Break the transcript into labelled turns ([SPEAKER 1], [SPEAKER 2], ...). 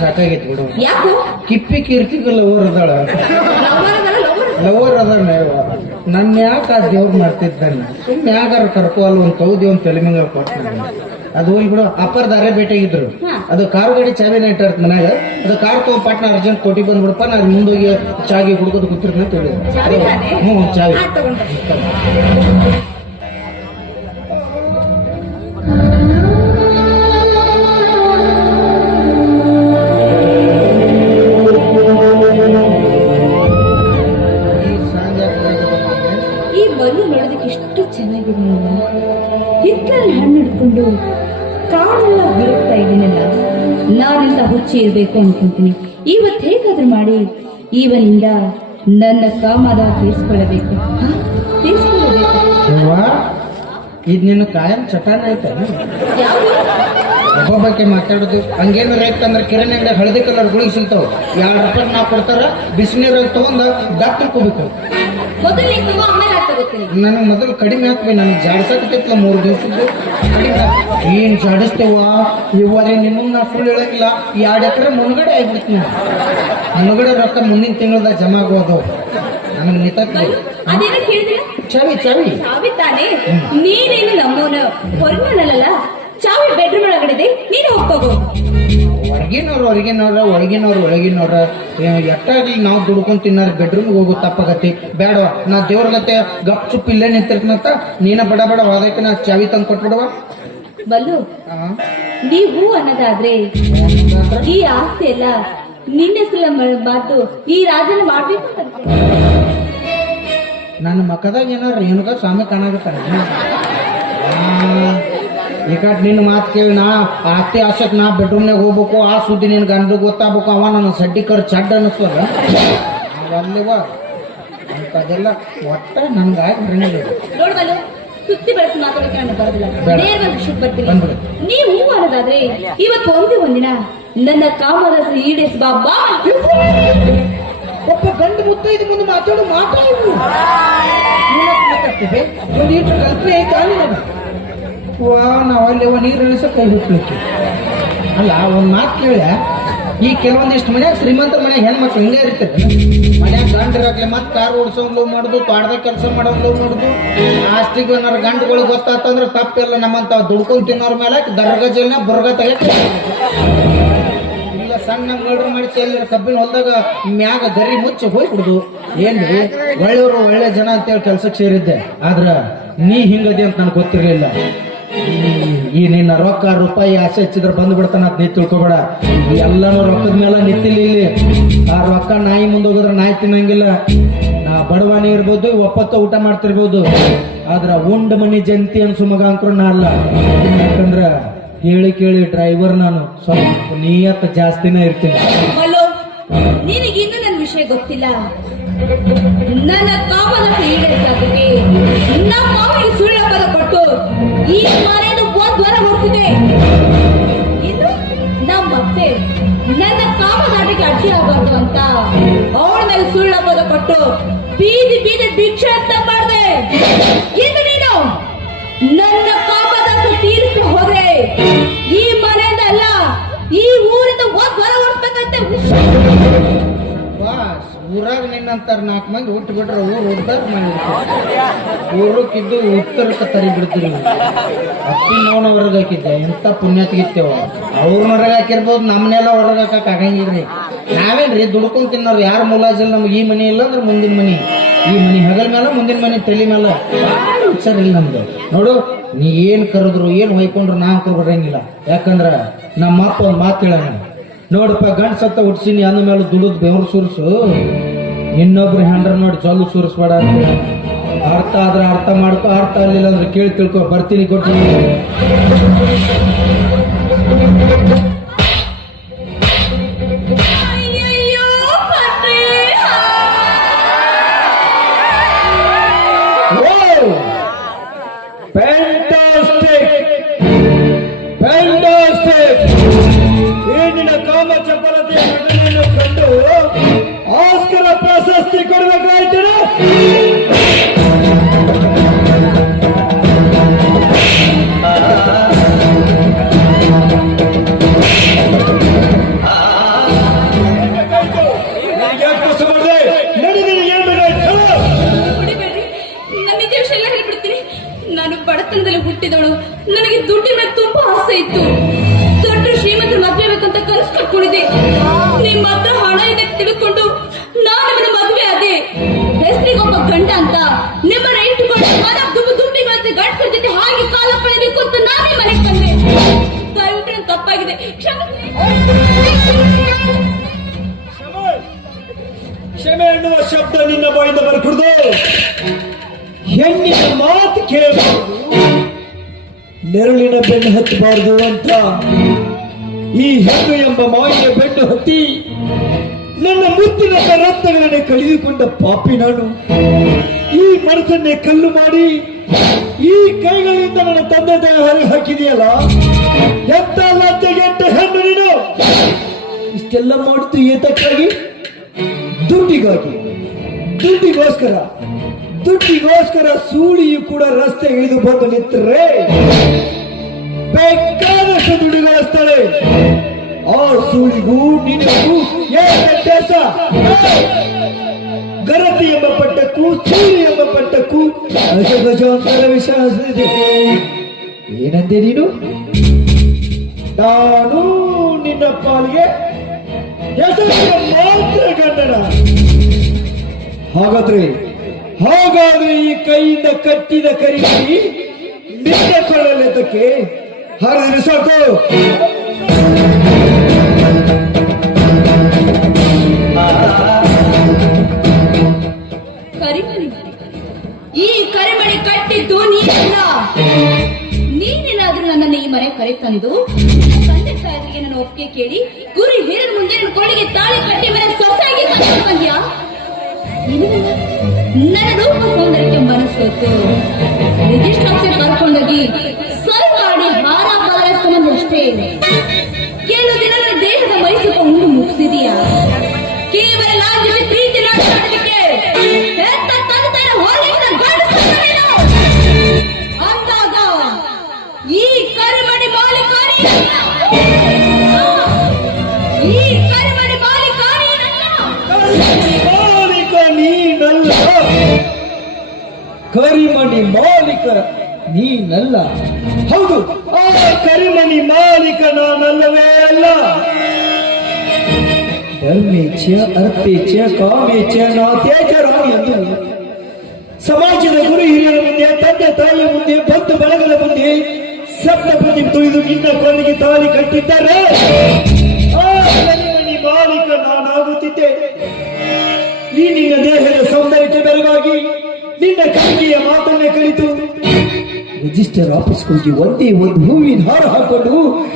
[SPEAKER 1] ಸಾಕಾಗೈತಿ ಬಿಡು.
[SPEAKER 2] ಯಾಕೋ?
[SPEAKER 1] ಕಿಪ್ಪಿ ಕೀರ್ತಿಗೆ ಲವರ್ ಅದಾಳ.
[SPEAKER 2] ಲವರ್
[SPEAKER 1] ಅದಾನ ನನ್ನ ಯಾಕೆ ಆ ದೇವ್ರು ಮಾಡ್ತಿದ್ದಾನೆ ಸುಮ್ಮನೆ ಯಾಕಾರ ಕರ್ಕೋ ಅಲ್ಲ ಒಂದು ಕೌದಿ ಒಂದು ತೆಲಿಮಿಂಗ ಕೊಟ್ಟ ಅದು ಹೋಗಿ ಬಿಡು ಅಪ್ಪರ್ ದಾರೆ ಭೇಟಿಯಾಗಿದ್ರು ಅದು ಕಾರು ಗಾಡಿ ಚಾವಿನ ಇಟ್ಟಾರ್ತ ಮನ್ಯಾಗ. ಅದು ಕಾರ್ ತಗೊಂಡ್ ಪಟ್ನ ಅರ್ಜೆಂಟ್ ಕೊಟ್ಟಿ ಬಂದ್ಬಿಡಪ್ಪ ನಾನು ಮುಂದೋಗಿ ಚಾಗಿ ಹುಡುಕೋದು ಕೂತಿರ್ತೀನಿ
[SPEAKER 2] ಚಾವಿ
[SPEAKER 1] ಹ್ಞೂ ಚಾವಿ.
[SPEAKER 2] ನಾನಿಂದ ಇರಬೇಕು ಅನ್ಕೊಂತೀನಿ ಇವತ್ತು ಹೇಗಾದ್ರೂ ಮಾಡಿ ಇವನಿಂದ ನನ್ನ ಕಾಮದ ತೀರಿಸ್ಕೊಳ್ಳಬೇಕು. ಇದು ತೀರಿಸ್ಕೊಳ್ಳಬೇಕು?
[SPEAKER 1] ಇದು ನಿನ್ನ ಕಾಯಂ ಚಟಾನ ಐತೆ
[SPEAKER 2] ಯಾವುದು?
[SPEAKER 1] ಬಗ್ಗೆ ಮಾತಾಡೋದು. ಹಂಗೇನಾರ ಇತ್ತಂದ್ರೆ ಕಿರಣ್ ಹಳದಿ ಕಲರ್ ಗುಳಿಗೆ ಸಿಗ್ತಾವ. ಎರಡು ರೂಪಾಯಿ ನಾವು ಕೊಡ್ತಾರ ಬಿಸಿನೀರಾಗ ತಗೊಂಡ ಡಾಕ್ಟರ್ ತಿಳ್ಕೊಬೇಕು
[SPEAKER 2] ಮೊದಲು ನೀನು ತಗೋ ಆಮೇಲೆ ಹಾಕ್ ತಗೋತೀನಿ
[SPEAKER 1] ನನಗೆ ಮೊದಲು ಕಡಿಮೆ ಹಾಕ್ಬೇಕು. ನನಗೆ ಜಾಡ್ಸಕತ್ತೈತ್ಲ ಮೂರು ದಿವಸದ್ದು. ಏನು ಜಾಡಿಸ್ತೇವ ಇವರೇ ನಿಮ್ಮನ್ನ ನಾ ಸುಳ್ಳು ಹೇಳಂಗಿಲ್ಲ. ಎರಡು ಎಕರೆ ಮುನ್ಗಡೆ ಆಗ್ಬಿಡ್ತೀನಿ ಮುನ್ಗಡೆ ರೊಕ್ಕ ಮುಂದಿನ ತಿಂಗಳದಾಗ ಜಮಾ ಆಗೋದು. ನನಗೆ ನಿಂತೈತಿ
[SPEAKER 2] ಅದೇನೋ ಕೇಳಿದ್ರೆ
[SPEAKER 1] ಚಾವಿ ಚಾವಿ.
[SPEAKER 2] ಚಾವಿ ತಾನೆ? ನೀನೇನು ನಮ್ಮವನ ಹೊರಗನಲ್ಲ ಚಾವಿ ಬೆಡ್ರೂಮ್ ಒಳಗಡೆ ನೀನು ಹೋಗ್ಕೋಗು.
[SPEAKER 1] ಹೊರಗಿನವ್ರು ಹೊರಗಿನವ್ರ ಒಳಗಿನವ್ರು ಒಳಗಿನವ್ರ ಎಟ್ಟಾಗ್ಲಿ ನಾವು ದುಡ್ಕೊಂಡು ತಿನ್ನಾರ ಬೆಡ್ರೂಮ್ಗೆ ಹೋಗೋ ತಪ್ಪಾಗತ್ತೆ. ಬೇಡವ ನಾ ದೇವ್ರ ಗತೆ ಗಪ್ ಚುಪ್ ಇಲ್ಲೇ ನಿಂತಿರ್ತೀನಂತ ನೀನ ಬಡ ಬಡ ಹೋದಕ್ಕೆ ನಾ ಚಾವಿ ತಂದು ಕೊಟ್ಬಿಡವ.
[SPEAKER 2] ಬಲ್ಲು
[SPEAKER 1] ಆ,
[SPEAKER 2] ನೀವು ಅನ್ನೋದಾದ್ರೆ ಈ ಆಸ್ತಿ ಎಲ್ಲ ನಿನ್ನ ಸಲ ಮಾತು. ಈ ರಾಜನ ಮಾಡ್ಬೇಕು.
[SPEAKER 1] ನನ್ನ ಮಕ್ಕದಾಗ ಏನಾರ ರೇಣುಕ ಸ್ವಾಮಿ ಈಗ ನಿನ್ನ ಮಾತು ಕೇಳಿ ನಾ ಆಸ್ತಿ ಆಸಕ್ ನಾ ಬೆಡ್ರೂಮ್ನಾಗ ಹೋಗ್ಬೇಕು ಆ ಸುದ್ದಿ ನಿನ್ ಗಂಡ ಗೊತ್ತಾಗ್ಬೇಕು ಅವ ನನ್ನ ಸಡ್ಡಿ ಕರ್ ಚಡ್ ಅನ್ನಿಸ್ತದ ಅವಲ್ಲಿವ ಅಂತದೆಲ್ಲ ಒಟ್ಟ ನನ್ಗಾಗಿ
[SPEAKER 2] ಸುತ್ತಿ ಬೆಳೆಸಿ ಮಾತಾಡೋಕೆ ನಾನು ಬರೋದಿಲ್ಲ.
[SPEAKER 1] ಬೇಡ.
[SPEAKER 2] ನೇರವಾಗಿ ವಿಷಯಕ್ಕೆ ಬರ್ತೀನಿ ನೀವು ಅನ್ನೋದಾದ್ರೆ ಇವತ್ತು ಒಂದೇ ಒಂದಿನ ನನ್ನ ಕಾಮದ ಈಡೇಸ್ ಬಾ
[SPEAKER 1] ಒಬ್ಬ ಗಂಡ ಮುತ್ತೈದು ಮುಂದೆ ಮಾತಾಡೋ ಮಾತಾಡು. ಮಾತಾಡ್ತೀವಿ? ಒಂದು ಈಟು ಕಲ್ಪನೆ ಐತಾ ನಿನಗೆ ವಾ ನಾವು ಅಲ್ಲಿ ನೀರು ಇಳಿಸ ಕೈ ಹುಟ್ಟಲಿಕ್ಕೆ ಅಲ್ಲ, ಒಂದು ಮಾತು ಕೇಳಿದೆ ಈ ಕೆಲವೊಂದಿಷ್ಟು ಮನ್ಯಾಗ ಶ್ರೀಮಂತ ಮನ್ಯಾಗ ಹೆಣ್ಮಕ್ಳು ಹಿಂಗೆ ಇರ್ತಾರೆ. ಮನ್ಯಾಗ ಗಂಡ ಇರಾಕ್ಲೆ ಮತ್ತೆ ಕಾರ್ ಓಡಿಸೋನ್ ಲೋ ಮಾಡುದು ತೋಟದಾಗ ಕೆಲಸ ಮಾಡೋನ್ ಲೋ ಮಾಡುದು. ಆಸ್ತಿಗೆ ಏನಾರ ಗಂಡುಗಳಿಗೆ ಗೊತ್ತಾತಂದ್ರೆ ತಪ್ಪೆಲ್ಲ ನಮ್ಮಂತ ದುಡ್ಕೊಂಡು ತಿನ್ನೋರ್ ಮೇಲೆ ದರ್ಗ ಜಲ್ನ ಬುರ್ಗ ತೆಗೆದು ಇಲ್ಲ, ಸಣ್ಣ ಮರ್ಡರ್ ಮಾಡಿ ಚೆಲ್ಲ ಕಬ್ಬಿನ ಹೊಲ್ದಾಗ ಮ್ಯಾಗ ಗರಿ ಮುಚ್ಚಿ ಹೋಗ್ಬಿಡುದು ಏನ್ರಿ? ಒಳ್ಳೆಯವರು ಒಳ್ಳೆ ಜನ ಅಂತೇಳಿ ಕೆಲ್ಸಕ್ಕೆ ಸೇರಿದ್ದೆ. ಆದ್ರ ನೀ ಹಿಂಗದೆ ಅಂತ ನನಗೆ ಗೊತ್ತಿರಲಿಲ್ಲ. ಈ ನಿನ್ನ ರೊಕ್ಕ ರೂಪಾಯಿ ಆಸೆ ಹಚ್ಚಿದ್ರೆ ಬಂದು ಬಿಡ್ತಾನ ಅದ್ ನೀ ತಿಳ್ಕೊಬೇಡ. ಎಲ್ಲಾನು ರೊಕ್ಕದ ಮೇಲೆ ನಿಂತಿಲ್ಲ ಇಲ್ಲಿ. ಆ ರೊಕ್ಕ ನಾಯಿ ಮುಂದೆ ಹೋಗಿದ್ರೆ ನಾಯಿ ತಿನ್ನಂಗಿಲ್ಲ. ನಾ ಬಡವಾನಿ ಇರ್ಬೋದು, ಒಪ್ಪತ್ತ ಊಟ ಮಾಡ್ತಿರ್ಬೋದು. ಆದ್ರ ಉಂಡ ಮನಿ ಜಂತಿ ಅನ್ಸು ಮಗ ಅಂಕರು ನಾ ಅಲ್ಲ. ಯಾಕಂದ್ರ ಕೇಳಿ ಕೇಳಿ ಡ್ರೈವರ್ ನಾನು. ಸ್ವಲ್ಪ ನೀಯತ್ತ ಜಾಸ್ತಿನೇ ಇರ್ತೀನಿ.
[SPEAKER 2] ನಿನಗಿನ್ನೂ ನನ್ನ ವಿಷಯ ಗೊತ್ತಿಲ್ಲ. ಬೀದಿ ಭಿಕ್ಷೆ ಅಂತ ಮಾಡಿದೆ ನೀನು ನನ್ನ ಕಾಮದಾಸ ತೀರಿಸಿ ಹೋದ್ರೆ ಈ ಮನೆಯಿಂದ ಅಲ್ಲ, ಈ ಊರಿಂದ ಹೋಗಿ ಹೊರ
[SPEAKER 1] ಹೊರಬೇಕಂತೆ ಊರಾಗ ನಿನ್ನಂತಾರ ನಾಲ್ಕು ಮಂದಿ ಹುಟ್ಟು ಬಿಟ್ರೆ ಊರು ಉದ್ದಾರ ಮನೆ ಊರಕ್ಕಿದ್ದು ಉತ್ತರಕ್ಕೆ ತರಿ ಬಿಡ್ತೀರಿ. ಅಪ್ಪಿ ನೋನ ಹೊರಗೆ ಹಾಕಿದ್ದೆ, ಎಂತ ಪುಣ್ಯತ್ಗಿತ್ತೇವ ಅವ್ರನ್ನ ಹೊರಗೆ ಹಾಕಿರ್ಬೋದು ನಮ್ಮನೆಲ್ಲ ಹೊರಗೆ ಹಾಕಕ್ ಆಗಂಗಿಲ್ರಿ. ನಾವೇನ್ರಿ ದುಡ್ಕೊಂಡ್ ತಿನ್ನೋರು ಯಾರ ಮುಲಾಜಿಲ್ಲ ನಮ್ಗೆ ಈ ಮನೆ ಇಲ್ಲ ಅಂದ್ರೆ ಮುಂದಿನ ಮನಿ? ಈ ಮನೆ ಹಗಲ್ ಮೇಲೆ ಮುಂದಿನ ಮನೆ ತಲೆ ಮೇಲೆ ಭಾಳ ವಿಚಾರ ಇಲ್ಲ ನಮ್ದು. ನೋಡು, ನೀ ಏನು ಕರೆದ್ರು, ಏನು ಹೊಯ್ಕೊಂಡ್ರು ನಾ ಅಂಕರ್ ಬರಂಗಿಲ್ಲ ಯಾಕಂದ್ರೆ ನಮ್ಮ ಅಪ್ಪ ಒಂದು ಮಾತು ಹೇಳ ನೋಡಪ್ಪ, ಗಂಡ್ ಸತ್ತ ಹುಡ್ಸಿನಿ ಅಂದ ಮೇಲೆ ದುಡಿದ್ ಬೆವರು ಸುರಿಸು. ಇನ್ನೊಬ್ರು ಹ್ಯಾಂಡ್ರ ನೋಡಿ ಜಲ್ಲು ಸುರಿಸ್ಬೇಡ ಅಂತ ಅರ್ಥ ಆದ್ರೆ ಅರ್ಥ ಮಾಡ್ಕೊ, ಅರ್ಥ ಆಗಲಿಲ್ಲ ಅಂದ್ರೆ ಕೇಳಿ ತಿಳ್ಕೊ, ಬರ್ತೀನಿ ಕೊಟ್ಟು
[SPEAKER 2] ನಾನು ಬಡತನದಲ್ಲಿ
[SPEAKER 3] ಹುಟ್ಟಿದವಳು. ನನಗೆ ದುಡ್ಡಿನ ತುಂಬಾ ಆಸೆ ಇತ್ತು. ದೊಡ್ಡ ಶ್ರೀಮಂತರ ಮದುವೆ ಬೇಕಂತ
[SPEAKER 2] ಕನಸು ಕಟ್ಕೊಂಡಿದ್ದೆ. ನಿಮ್ಮ ಹತ್ರ ಹಣ ಇದೆ ತಿಳ್ಕೊಂಡು ನಾನು ಮದುವೆ ಅದೇ ಹೆಸರಿಗೊಬ್ಬ ಗಂಡ ಅಂತ.
[SPEAKER 3] ನಿಮ್ಮ ನೆರಳಿನ ಬೆನ್ನು ಹತ್ತಬಾರದು ಅಂತ ಈ ಹೆಣ್ಣು ಎಂಬ ಮಾಯಿಯ ಬೆನ್ನು ಹತ್ತಿ ನನ್ನ ಮುತ್ತಿನ ರತ್ನಗಳನ್ನೇ ಕಳೆದುಕೊಂಡ ಪಾಪಿ ನಾನು. ಈ ಮನಸ್ಸನ್ನೇ ಕಲ್ಲು ಮಾಡಿ ಈ ಕೈಗಳಿಂದ ನನ್ನ ತಂದೆ ತಾಯಿ ಹೊರಗೆ ಹಾಕಿದೆಯಲ್ಲ? ಎಂತ ಲಜ್ಜೆಗೆಟ್ಟ ಹೆಣ್ಣು ನೀನು? ಇಷ್ಟೆಲ್ಲ ಮಾಡಿತು ಏತಕ್ಕಾಗಿ? ದುಡ್ಡಿಗಾಗಿ. ದುಡ್ಡಿಗೋಸ್ಕರ. ದುಡ್ಡಿಗೋಸ್ಕರ ಸೂಳಿಯು ಕೂಡ ರಸ್ತೆ ಇಳಿದು ಬಂದು ನಿಂತರೆ. ಬೇಕಾದಷ್ಟು ದುಡ್ಡು ಗಳಿಸ್ತಾಳೆ ಆ ಸೂಳಿಗೂ ನಿನಗೂ ಏನ್ ವ್ಯತ್ಯಾಸ? ಗರತಿ ಎಂಬ ಪಟ್ಟಕ್ಕೂ ಸೂಳಿ ಎಂಬ ಪಟ್ಟಕ್ಕೂ ಅಜಗಜಾಂತರ ವಿಶ್ವಾಸ ಇದೆ. ಏನಂದೆ ನೀನು? ನಾನು ನಿನ್ನ ಪಾಲಿಗೆ ಮಾತ್ರ ಗಂಡನ. ಹಾಗಾದ್ರೆ ಹಾಗಾದ್ರೆ ಈ ಕೈಯಿಂದ ಕಟ್ಟಿದ ಕರಿಗಿ ನಿನ್ನ ಕೊಳ್ಳಲೆದ್ದಕ್ಕೆ ಹಾಗಾದ್ರೆ ಸಾಕು.
[SPEAKER 2] ಕರಿಮಣಿ, ಈ ಕರಿಮಣಿ ಕಟ್ಟಿದ್ದು ನೀನಲ್ಲ. ನೀನೇನಾದ್ರೂ ನನ್ನನ್ನು ಈ ಮನೆ ಕರೆ ತಂದು ತಂದೆ ತಾಯಿಗೆ ನನ್ನ ಒಪ್ಪಿಗೆ ಕೇಳಿ ಗುರು ಹಿರಿಯರ ಮುಂದೆ ನನ್ನ ಕೊಡುಗೆ ತಾಳಿ ಕಟ್ಟಿ ಮನೆ ಸೊಸಾಗಿ ಕರ್ಕೊಂಡು ಬಂದ್ಯಾ? ನನ್ನ ರೂಪ ಸೌಂದರ್ಯಕ್ಕೆ ಮನಸ್ಸೊತ್ತು ರಿಜಿಸ್ಟ್ರಾಕ್ಷನ್ ಕರ್ಕೊಂಡೋಗಿ ಸರಿ ಮಾಡಿ ಹಾರ ಪಾಲಿಸ್ಕೊಂಬಂದಷ್ಟೇ ಕೆಲವು ದಿನ ನನ್ನ ದೇಹದ ಮೈಸುಕ ಉಂಡು ಮುಗಿಸಿದೀಯಾ ಕೇವಲ ನಾನ್ ಪ್ರೀತಿ. ಅಂದಾಗ ಈ ಕರಿಮಣಿ ಮಾಲೀಕ ನೀನಲ್ಲ. ಈ ಕರಿಮಣಿ ಮಾಲೀಕ ನೀನಲ್ಲ.
[SPEAKER 3] ಹೌದು, ಆ ಕರಿಮಣಿ ಮಾಲೀಕ ನಾನಲ್ಲವೇ ಅಲ್ಲ. ಧರ್ಮೇಚ್ಛ ಅರ್ಥೇಚ್ಛ ಕಾಮೇಚ್ಛ ನಾತ್ಯಾಚಾರವು ಎಂದು ಸಮಾಜದ ಗುರು ಹಿರಿಯರ ಮುಂದೆ, ತಂದೆ ತಾಯಿಯ ಮುಂದೆ ಬಂದು ಬಳಗದ ಮುಂದೆ ಸಪ್ತ ಪ್ರತಿ ತುಳಿದು ನಿನ್ನ ಕೊನೆಗೆ ತಾಳಿ ಕಟ್ಟಿದ್ದಾರೆ. ಮಾಲೀಕ ನಾನಾಗುತ್ತಿದ್ದೆ. ಈ ನಿನ್ನ ದೇಹದ ಸೌಂದರ್ಯಕ್ಕೆ ಬೆರಗಾಗಿ ನಿನ್ನ ಕಲಿಕೆಯ ಮಾತನ್ನ ಕಲಿತು. ರಿಜಿಸ್ಟರ್ ಆಫೀಸ್ಗೆ ಹೋಗಿ ಒಂದೇ ಒಂದು ಹೂವಿನ ಹಾರ ಹಾಕೊಂಡು